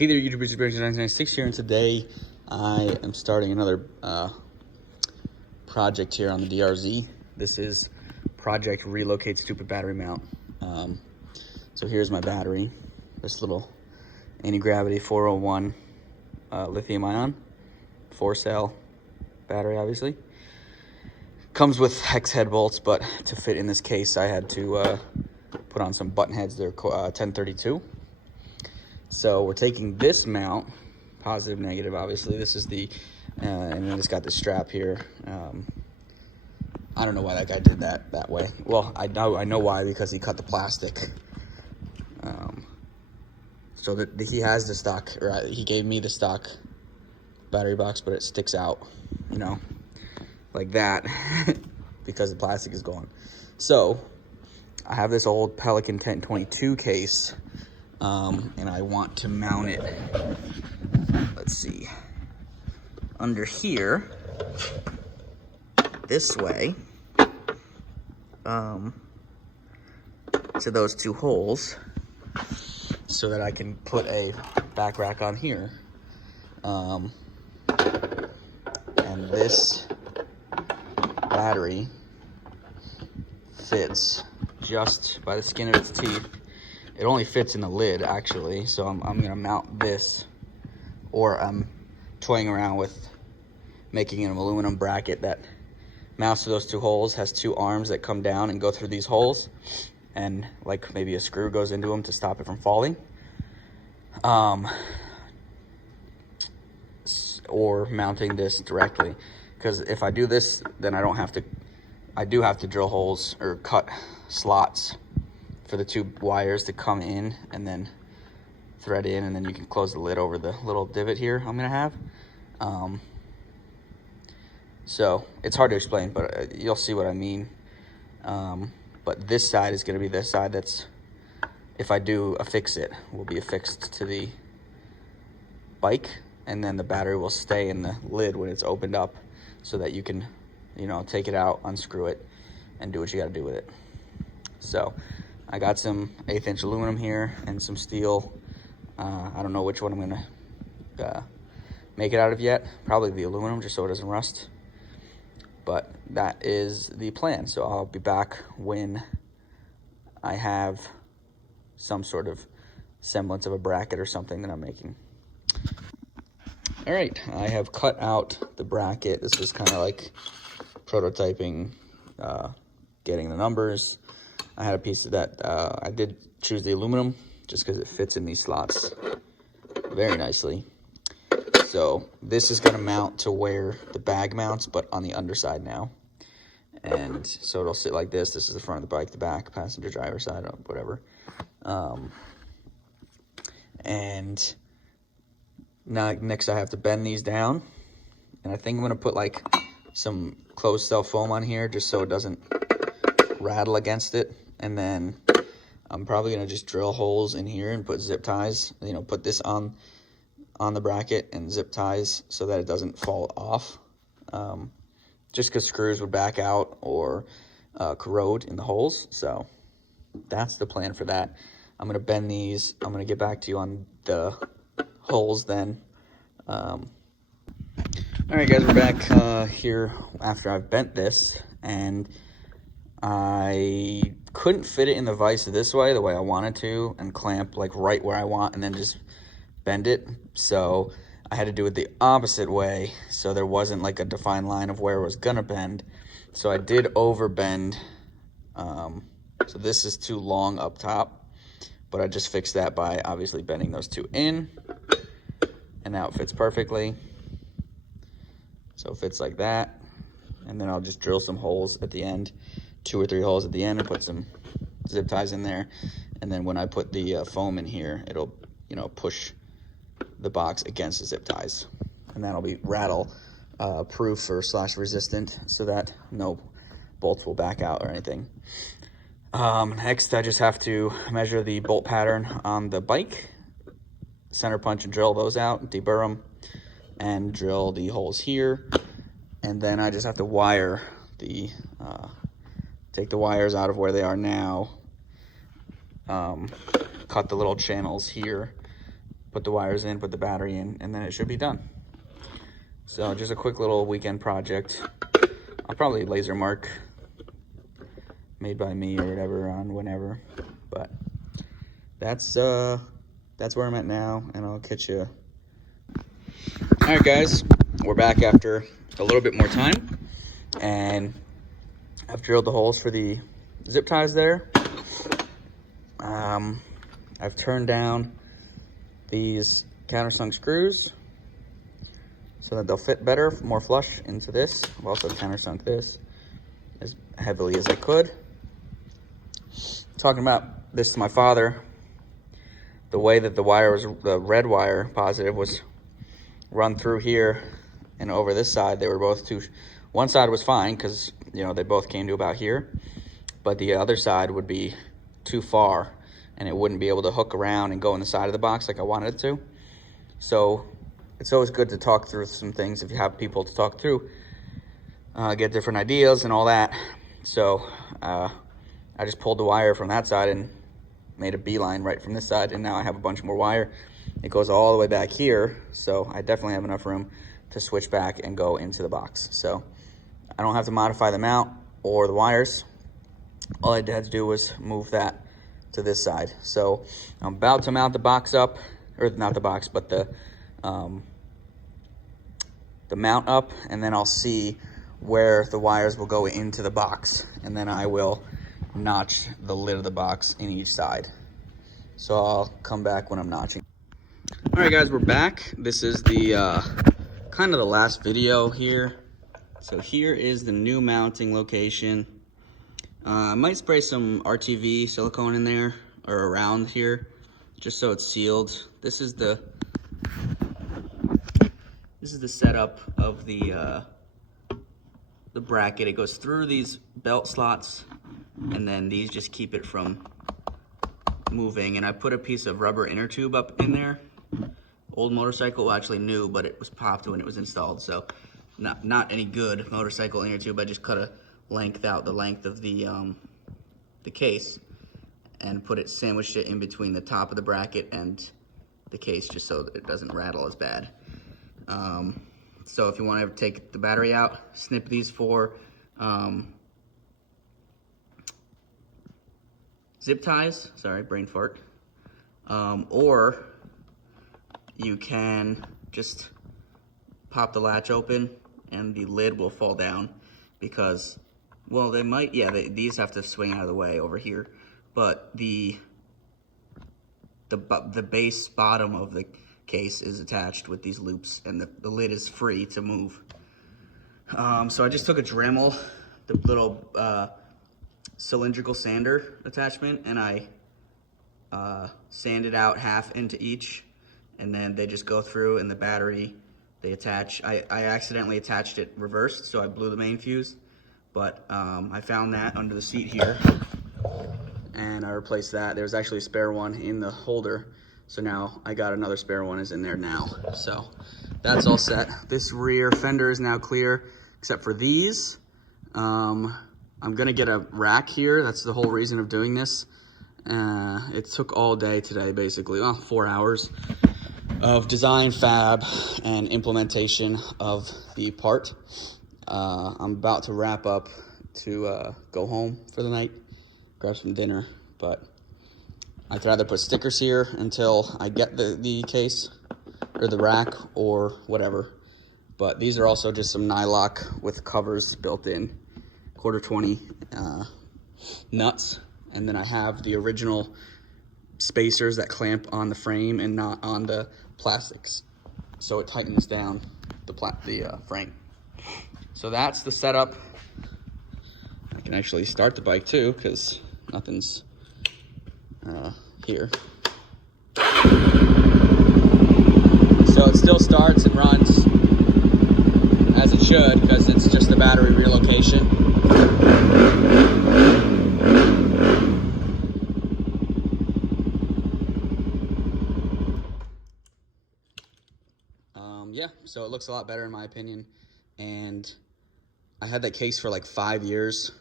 Hey there, YouTubers, 1996 here, and today I am starting another project here on the DRZ. This is Project Relocate Stupid Battery Mount. So here's my battery, this little anti-gravity 401 lithium ion, 4-cell battery, obviously. Comes with hex head bolts, but to fit in this case, I had to put on some button heads. They're 1032. So we're taking this mount, positive, negative, obviously. This is the, and then it's got the strap here. I don't know why that guy did that way. Well, I know why, because he cut the plastic. So that he has the stock, or he gave me the stock battery box, but it sticks out, you know, like that, because the plastic is gone. So I have this old Pelican 1022 case. And I want to mount it, let's see, under here, this way, to those two holes, so that I can put a back rack on here. And this battery fits just by the skin of its teeth. It only fits in the lid, actually, so I'm gonna mount this, or I'm toying around with making an aluminum bracket that mounts to those two holes, has two arms that come down and go through these holes, and like maybe a screw goes into them to stop it from falling. Or mounting this directly, because if I do this, then I do have to drill holes or cut slots for the two wires to come in and then thread in, and then you can close the lid over the little divot here I'm gonna have. So it's hard to explain, but you'll see what I mean. But this side is gonna be this side that's, if I do affix it, will be affixed to the bike, and then the battery will stay in the lid when it's opened up, so that you can, you know, take it out, unscrew it, and do what you gotta do with it. So I got some 1/8 inch aluminum here and some steel. I don't know which one I'm gonna make it out of yet. Probably the aluminum, just so it doesn't rust. But that is the plan. So I'll be back when I have some sort of semblance of a bracket or something that I'm making. All right, I have cut out the bracket. This was kind of like prototyping, getting the numbers. I had a piece of that. I did choose the aluminum just because it fits in these slots very nicely. So this is going to mount to where the bag mounts, but on the underside now. And so it'll sit like this. This is the front of the bike, the back, passenger driver side, whatever. And now next I have to bend these down. And I think I'm going to put like some closed cell foam on here just so it doesn't rattle against it. And then I'm probably gonna just drill holes in here and put zip ties, you know, put this on the bracket and zip ties so that it doesn't fall off, just because screws would back out or corrode in the holes. So that's the plan for that. I'm gonna bend these. I'm gonna get back to you on the holes then. All right, guys, we're back here after I've bent this, and I couldn't fit it in the vise this way, the way I wanted to, and clamp like right where I want and then just bend it. So I had to do it the opposite way, so there wasn't like a defined line of where it was gonna bend. So I did overbend. So this is too long up top, but I just fixed that by obviously bending those two in, and now it fits perfectly. So it fits like that, and then I'll just drill some holes at the end, 2 or 3 holes at the end, and put some zip ties in there. And then when I put the foam in here, it'll, you know, push the box against the zip ties, and that'll be rattle proof or slash resistant, so that no bolts will back out or anything. Next, I just have to measure the bolt pattern on the bike, center punch and drill those out, deburr them, and drill the holes here. And then I just have to wire the take the wires out of where they are now, cut the little channels here, put the wires in, put the battery in, and then it should be done. So just a quick little weekend project. I'll probably laser mark, made by me or whatever, on whenever. But that's where I'm at now, and I'll catch you. All right, guys, we're back after a little bit more time, and I've drilled the holes for the zip ties there. I've turned down these countersunk screws so that they'll fit better, more flush into this. I've also countersunk this as heavily as I could. Talking about this to my father, the way that the wire was, the red wire positive was run through here and over this side, they were both too, one side was fine because, you know, they both came to about here, but the other side would be too far and it wouldn't be able to hook around and go in the side of the box like I wanted it to. So it's always good to talk through some things if you have people to talk through, get different ideas and all that. So I just pulled the wire from that side and made a beeline right from this side, and now I have a bunch more wire. It goes all the way back here, so I definitely have enough room to switch back and go into the box. So I don't have to modify the mount or the wires. All I had to do was move that to this side. So I'm about to mount the box up, or not the box, but the mount up, and then I'll see where the wires will go into the box, and then I will notch the lid of the box in each side. So I'll come back when I'm notching. All right, guys, we're back. This is the kind of the last video here. So here is the new mounting location. I might spray some RTV silicone in there or around here just so it's sealed. This is the setup of the bracket. It goes through these belt slots, and then these just keep it from moving. And I put a piece of rubber inner tube up in there. Old motorcycle, well, actually new, but it was popped when it was installed, so not any good motorcycle inner tube. I just cut a length out, the length of the case, and sandwiched it in between the top of the bracket and the case, just so that it doesn't rattle as bad. So if you want to take the battery out, snip these four zip ties, sorry, brain fart, or you can just pop the latch open and the lid will fall down because, well, they might, yeah, these have to swing out of the way over here, but the base bottom of the case is attached with these loops, and the lid is free to move. So I just took a Dremel, the little cylindrical sander attachment, and I sanded out half into each, and then they just go through, and the battery, they attach. I accidentally attached it reversed, so I blew the main fuse, but I found that under the seat here, and I replaced that. There was actually a spare one in the holder, so now I got another spare one is in there now. So that's all set. This rear fender is now clear, except for these. I'm gonna get a rack here. That's the whole reason of doing this. It took all day today, basically, well, 4 hours of design, fab, and implementation of the part. I'm about to wrap up to go home for the night, grab some dinner, but I'd rather put stickers here until I get the case or the rack or whatever. But these are also just some nylock with covers built in, 1/4-20 nuts. And then I have the original spacers that clamp on the frame and not on the plastics, so it tightens down the frame. So that's the setup. I can actually start the bike too because nothing's here. So it still starts and runs as it should because it's just the battery relocation. Yeah, so it looks a lot better in my opinion, and I had that case for like 5 years.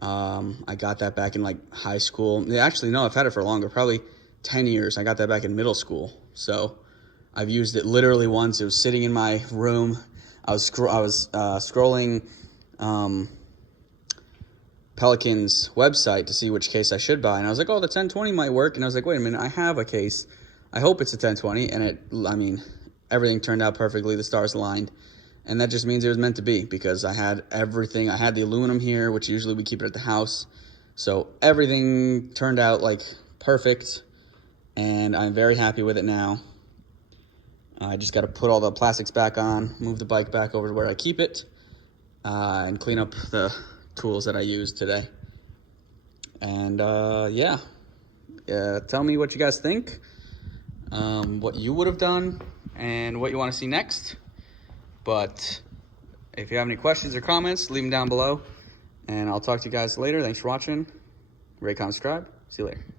I got that back in like high school. Actually, no, I've had it for longer, probably 10 years. I got that back in middle school. So I've used it literally once. It was sitting in my room. I was scrolling Pelican's website to see which case I should buy, and I was like, oh, the 1020 might work. And I was like, wait a minute, I have a case. I hope it's a 1020, and everything turned out perfectly. The stars aligned, and that just means it was meant to be, because I had everything. I had the aluminum here, which usually we keep it at the house, so everything turned out like perfect, and I'm very happy with it now. I just got to put all the plastics back on, move the bike back over to where I keep it, and clean up the tools that I used today. And yeah, tell me what you guys think, what you would have done, and what you want to see next. But if you have any questions or comments, leave them down below, and I'll talk to you guys later. Thanks for watching. Rate, comment, subscribe. See you later.